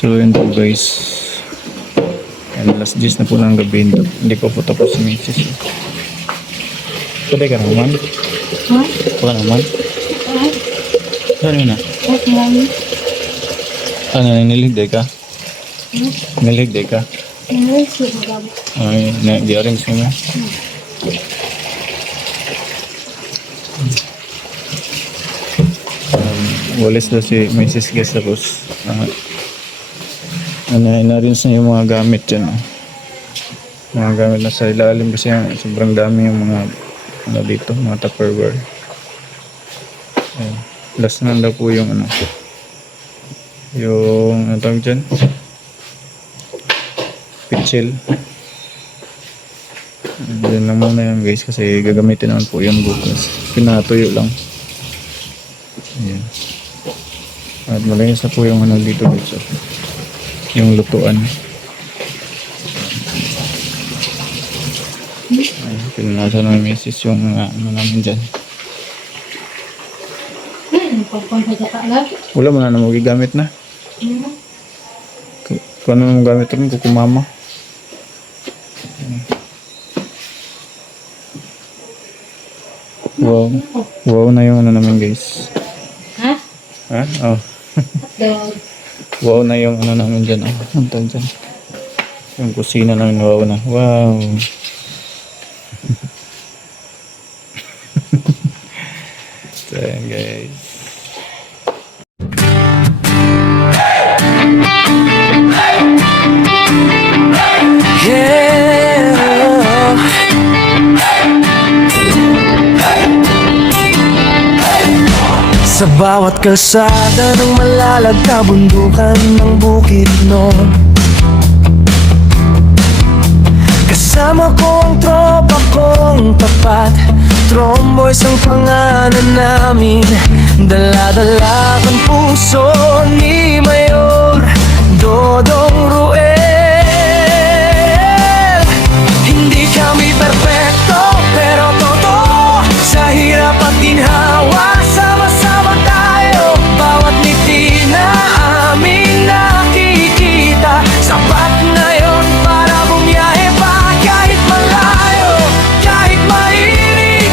So yun po guys, and last days na po ng gabi, hindi pa po tapos si Mrs. Pwede ka naman? Ha? Pwede naman? Ano na? Ano, niligday ka? Niligday ka? Ay, di-arrange mo na. Walis daw si Mrs. Guest tapos na-arrange na yung mga gamit dyan. Mga gamit na sa ilalim kasi sobrang dami yung mga dito, mga Tupperware. Ayan. Last na daw po yung yung tawag dyan, pitchel. Yan lang muna yan guys kasi gagamitin naman po yung bukas, pinatuyo lang. Ayan. At malinis na po yung dito guys, yung lutuan. Ay, pinasa ng misis yung namin dyan. Wala mo na magigamit na. Kung ano mong gamit rin, kukumama. Wow. Wow na yung namin guys. Ha? Ha? Oh. Wow na yung namin dyan. Antan dyan. Yung kusina namin, wow na. Wow. So yan guys. Sa bawat kalsada ng malalag na bundukan ng Bukidnon, kasama ko ang tropa kong tapat. Tromboys ang pangalan namin, dala-dala ang puso ni Mayor Dodong Ruel. Hindi kami perfecto pero totoo, sa hirap at ginhawa sama-sama tayo. Bawat ngiti na aming nakikita, sapat na yon para bumiyahe pa kahit malayo, kahit mainit,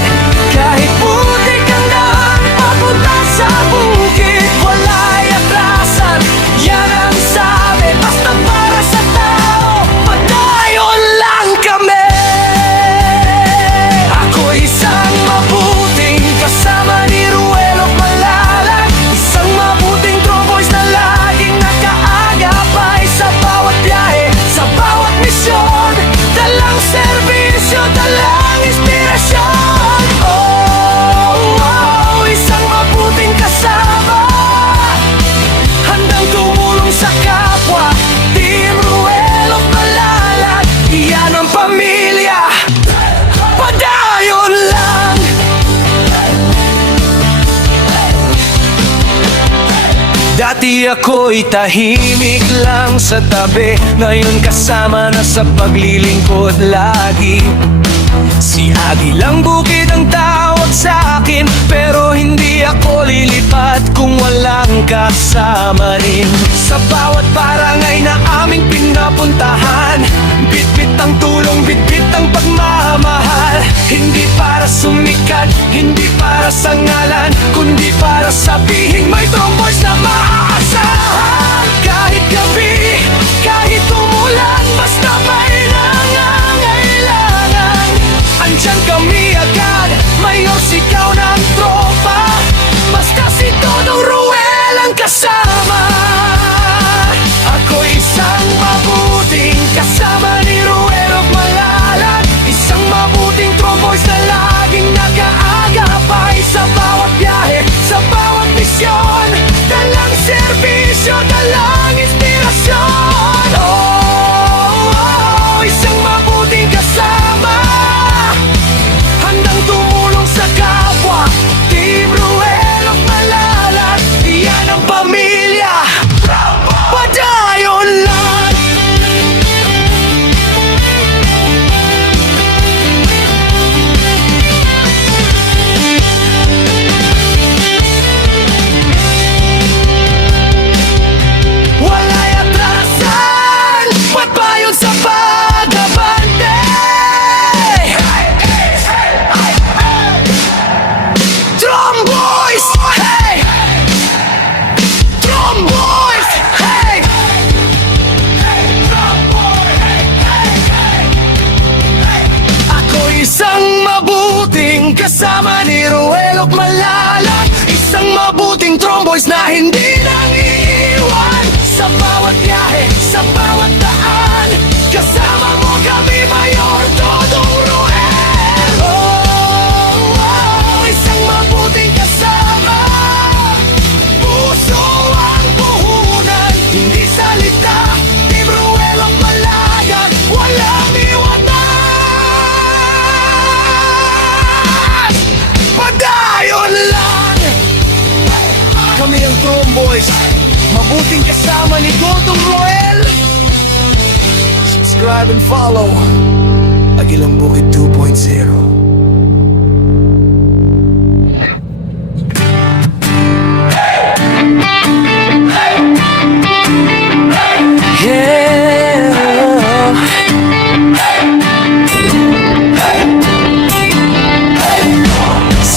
kahit putik ang daan papunta sa bukid. Wala'y atrasan, yan ang sabi, basta para sa tao, padayon lang kami. Ako'y isang mabuting kasama ni Ruel of Malalag, isang mabuting tromboys na laging nakaagapay sa bawat biyahe, sa bawat misyon, dalang serbisyo, dalang inspirasyon. Oh, isang mabuting kasama, handang tumulong sa kapwa. Team Ruel of Malalag, iyan ang pamilya, padayon lang. Dati ako'y tahimik lang sa tabi, ngayon kasama na sa paglilingkod lagi. Si Agilang Bukid ang tawag sa akin, pero hindi ako lilipat kung walang kasama rin. Sa bawat barangay na aming pinapuntahan, bitbit ang tulong, bitbit ang pagmamahal. Hindi para sumikat, hindi para sa ngalan, kundi para sabihin may tromboys na maaasahan. Kahit gabi, kahit umulan, basta may nangangailangan, andyan kami agad, Mayor sigaw ng tropa, basta si Dodong Ruel ang kasama. Ako'y isang mabuting kasama ni Ruel of Malalag, isang mabuting tromboys na laging nakaagapay sa bawat biyahe, sa bawat misyon, dalang serbisyo, dalang inspirasyon. Oh, isang mabuting kasama, handang tumulong sa kapwa. Team Ruel of Malalag, iyan ang pamilya, padayon lang. hindi nang iiwan. Sa bawat biyahe, sa bawat daan, kasama mo kami, Mayor Dodong Roel. Isang mabuting kasama, puso ang puhunan, hindi salita. Team Ruel ang malayan, walang iwanan. Padayon lang, kami ang Tromboys, mabuting kasama ni Dodong Roel. Subscribe and follow Agilang Bukid 2.0.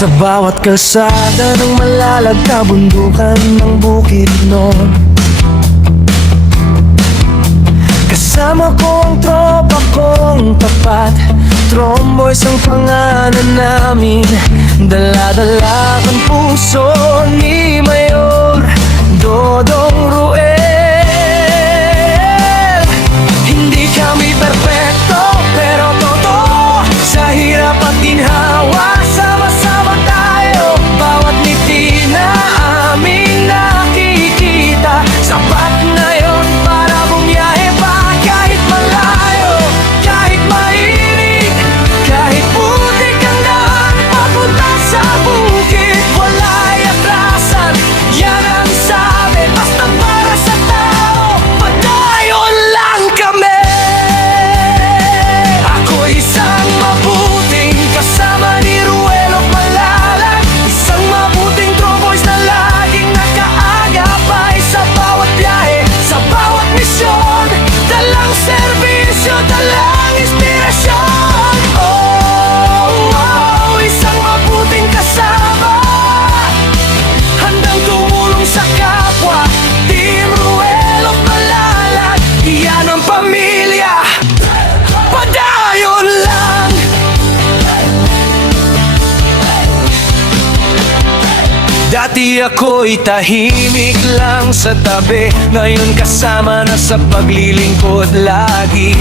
Sa bawat kalsada ng malalag na bundukan ng Bukidnon, kasama ko ang tropa kong tapat. Tromboys ang pangalan namin, dala-dala ang puso ni Mayor Dodong Roel. Hindi kami perpekto, pero totoo, sa hirap at ginhawa, sama-sama tayo. Bawat ngiti na aming nakikita, sapat na yon para bumiyahe pa. Kahit malayo, kahit mainit, kahit putik ang daan papunta sa bukid, wala'y atrasan, yan ang sabi. Basta para sa tao, padayon lang kami. Ako isang mabuting kasama ni Ruel of Malalag, isang mabuting Tromboys na laging nakaagapay sa bawat biyahe, sa bawat misyon, dalang serbisyo, dalang inspirasyon. Isang mabuting kasama, handang tumulong sa kapwa. Team Ruel of Malalag, iyan ang pamilya. Padayon lang. Dati ako'y tahimik lang sa tabi, ngayon kasama na sa paglilingkod lagi.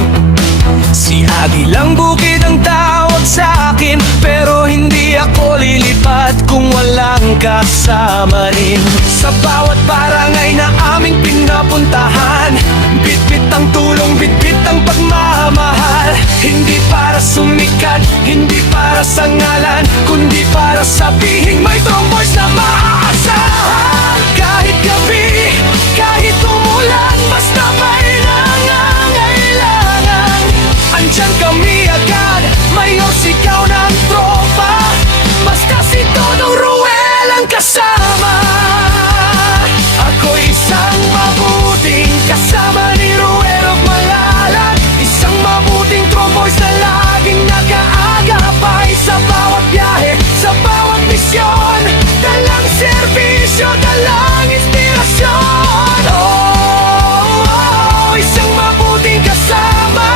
Si Agilang Bukid ang tawag sa akin, pero hindi ako lilipat kung walang kasama rin. Sa bawat barangay na aming pinapuntahan, bitbit ang tulong, bitbit ang pagmamahal. Hindi para sumikat, hindi para sa ngalan, kundi para sabihin may Tromboys na maaasahan. Kahit gabi, kahit umulan, basta may nangangailangan, andyan kami agad, Mayor sigaw ng tropa. Basta si Dodong Roel ang kasama. Ako isang mabuting kasama ni Ruel of Malalag, isang mabuting Tromboys na laging nakaagapay sa bawat biyahe, sa bawat misyon, dalang serbisyo, dalang inspirasyon. Isang mabuting kasama,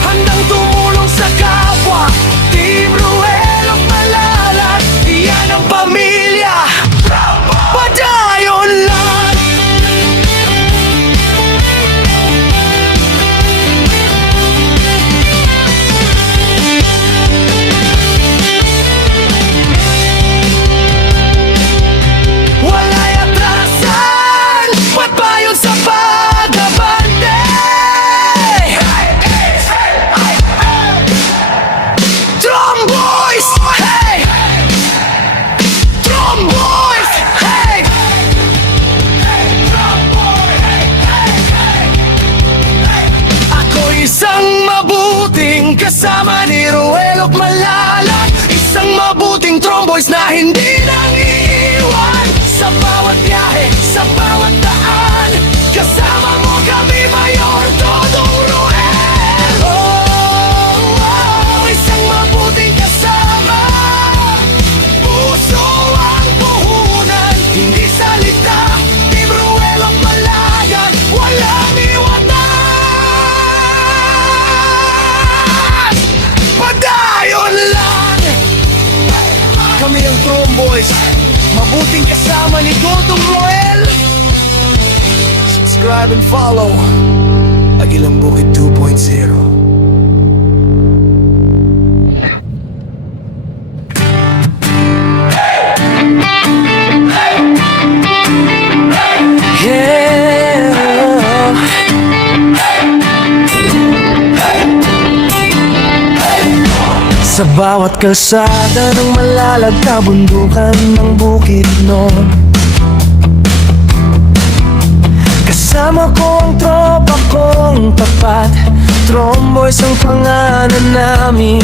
handang tumulong sa kapwa. Team Ruel of Malalag, iyan ang pamilya. Padayon lang. Wala'y atrasan, pagbayon sa pag-abante. Tromboys! Hey! Tromboys! Hey! Ako isang mabuting kasama ni Ruel of Malalag, isang mabuting Tromboys na hindi nang iiwan. Sa bawat biyahe, sa bawat daan, kasama mo kami, Mayor Dodong Roel. Isang mabuting kasama, puso ang puhunan, hindi salita. Team Ruel of Malayan, walang iwanan. Padayon lang, kami ang Tromboys, mabuting kasama ni God Subscribe and follow Agilang Bukid 2.0. Sa bawat kalsada ng malalagta bundukan ng Bukidnon, kasama ko ang tropa kong tapat. Tromboys ang pangalan namin,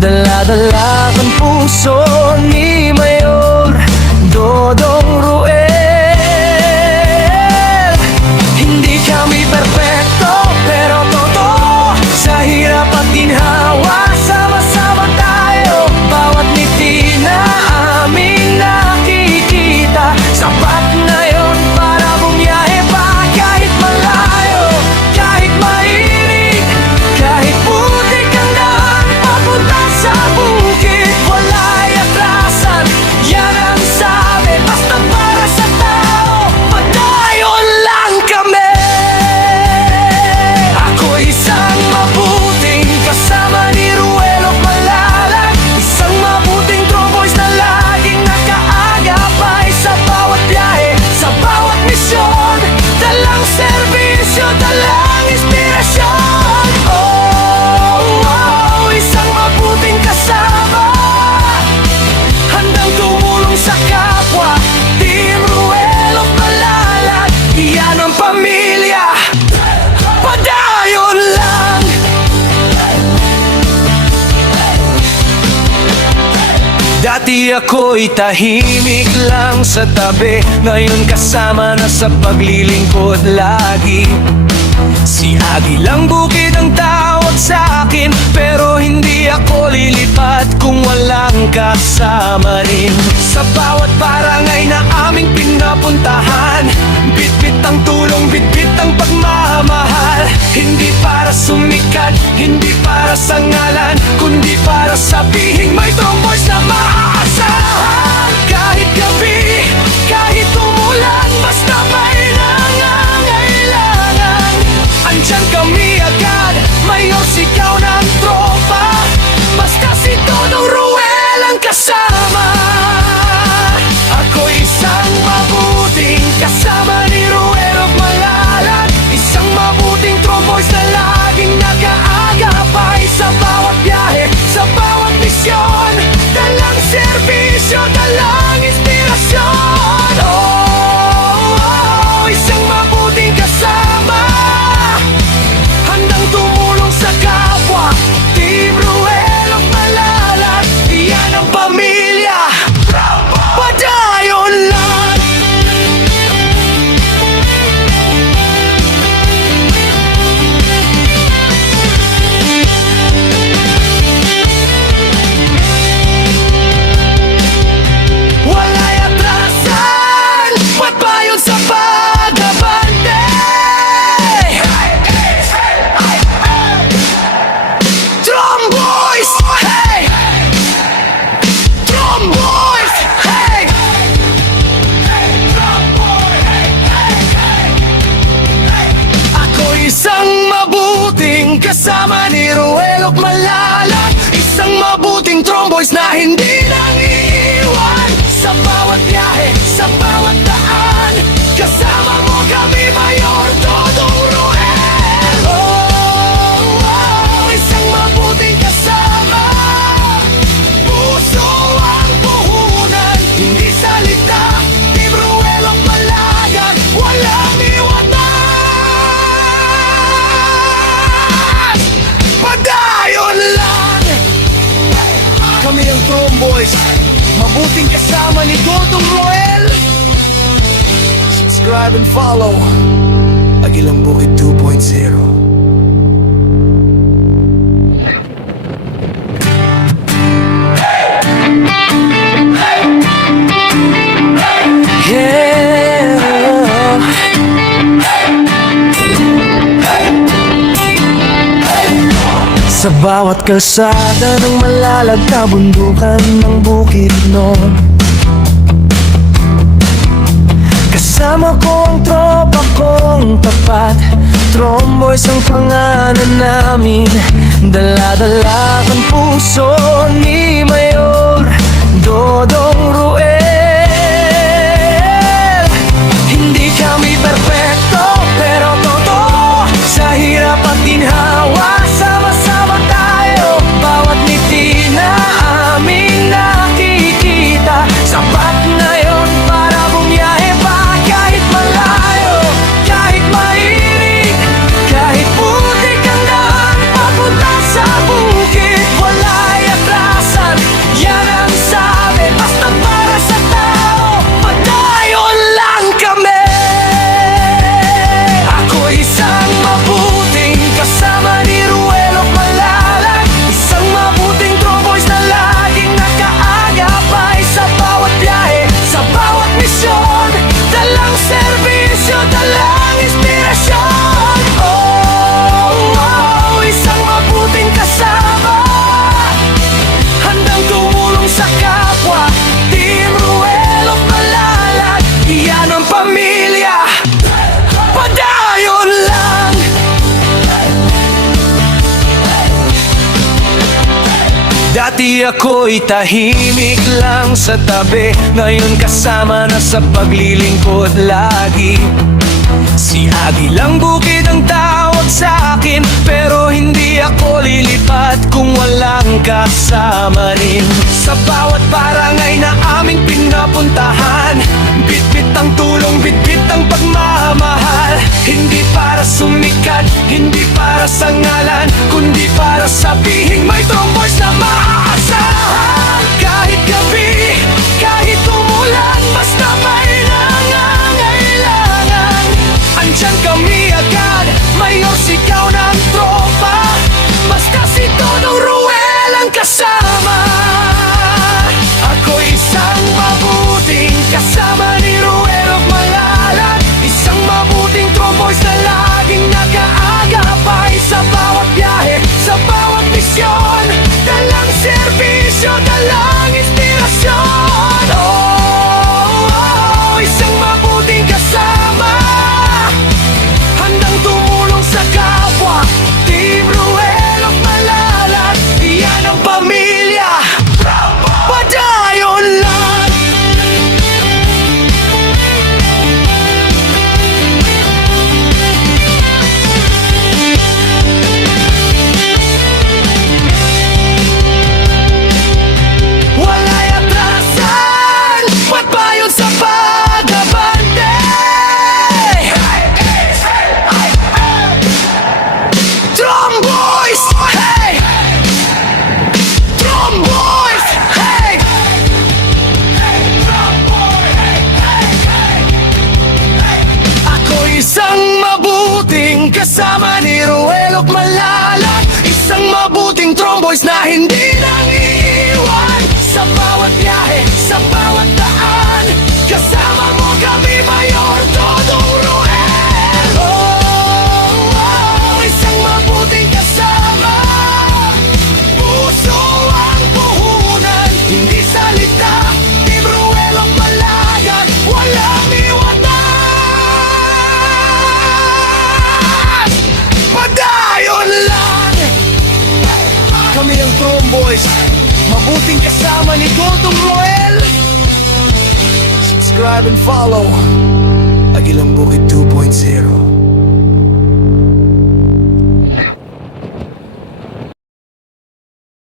dala-dala ang puso ni Mayor Dodong Ruel. Hindi kami perpekto pero totoo, sa hirap at ginhawa sama-sama tayo. Bawat ngiti na aming nakikita, sapat na yun para bumiyahe pa. Kahit malayo, kahit mainit, kahit putik ang daan papunta sa bukid, wala'y atrasan, yan ang sabi. Basta para sa tao, padayon lang kami. Ako isang mabuting kasama ni Ruel of Malalag, isang mabuting tromboys na laging nakaagapay sa bawat biyahe, sa bawat misyon. Dalang serbisyo, dalang inspirasyon. Oh, oh, isang mabuting kasama, handang tumulong sa kapwa. Team Ruel of Malalag, iyan ang pamilya. Padayon lang. Dati ako'y tahimik lang sa tabi, ngayon kasama na sa paglilingkod lagi. Si Agilang Bukid ang tawag sa akin, pero hindi ako lilipat kung walang kasama rin. Sa bawat barangay na aming pinapuntahan, bitbit ang tulong, bitbit ang pagmamahal. Hindi para sumikat, hindi para sa ngalan, kundi para sabihin may tromboys na maaasahan. Kahit gabi, kahit umulan, basta may nangangailangan, andyan kami agad. Mayor, sigaw ng tropa, basta si Dodong Ruel ang kasama. Ako isang mabuting kasama ni Ruel of Malalag, isang mabuting tromboys na laging nakaagapay sa bawat biyahe, sa bawat misyon. Dalang serbisyo, dalang inspirasyon. Oh, oh, isang mabuting kasama, handang tumulong sa kapwa. Team Ruel of Malalag, iyan ang pamilya. Padayon lang. Wala'y atrasan, padayon sa pag-abante. Tromboys, hey! Tromboys, hey! Ako isang mabuting kasama ni Ruel of Malalag, isang mabuting tromboys na hindi nang iiwan. Sa bawat biyahe, sa bawat daan, kasama mo kami, Mayor Dodong Ruel. Oh, oh, isang mabuting kasama, puso ang puhunan, hindi salita. Team Ruel of Malalag, walang iwanan. Padayon lang. Kami ang Tromboys, mabuting kasama ni Dodong Ruel. Subscribe and follow Agilang Bukid 2.0. Sa bawat kalsada ng malalagta bundukan ng Bukidnon, kasama ko ang tropa kong tapat. Boys ang pangalan namin. Dala-dala ang puso ni Mayor Dodong Ruel. Hindi kami perfecto, pero totoo. Sa hirap at ginhawa, sama-sama tayo. Bawat ngiti na aming nakikita, sapat na yun para bumiyahe pa. Kahit malayo, kahit mainit, kahit putik ang daan papunta sa bukid, wala'y atrasan. Yan ang sabi, basta para sa tao, padayon lang kami. Ako isang mabuting kasama ni Ruelo Malalag, isang mabuting true boys na laging nakaagapay sa bawat biyahe, sa bawat misyon. Dalang serbisyo, dalang inspirasyon. Isang mabuting kasama, handang tumulong sa kapwa. Team Ruelo Malalag, iyan ang pamilya. Padayon lang. Dati ako'y tahimik lang sa tabi, ngayon kasama na sa paglilingkod lagi. Si Agilang Bukid ang tawag sa akin, pero hindi ako lilipat kung walang kasama rin. Sa bawat barangay na aming pinapuntahan, bitbit ang tulong, bitbit ang pagmamahal. Hindi para sumikat, hindi para sa ngalan, kundi para sabihin may tromboys na maaasahan. Kahit gabi, kahit umulan, basta may nangangailangan, andyan kami agad. Mayor, sigaw ng tropa, basta si Dodong Ruel ang kasama. Ako isang mabuting kasama ni Ruel Malalag, isang mabuting true boys na laging nakaagapay sa bawat biyahe, sa bawat misyon. Dalang serbisyo, dalang inspirasyon. Isang mabuting kasama, handang tumulong sa kapwa. Team Ruel Malalag, iyan ang pamilya. Padayon lang. Wala'y atrasan, pagbayon sa pag-abante. Drum boys, hey! Drum boys, hey! Ako isang mabuting kasama ni Ruel Malalag, isang mabuting tromboys na hindi nang iiwan. Sa bawat biyahe, sa bawat daan, kasama mo kami, Mayor Dodong Ruel. Isang mabuting kasama, puso ang puhunan, hindi salita. Team Ruel Malalag, walang iwanan. Padayon lang. Kami ang Tromboys, mabuting kasama ni Dodong Ruel. Subscribe and follow Agilang Bukid 2.0.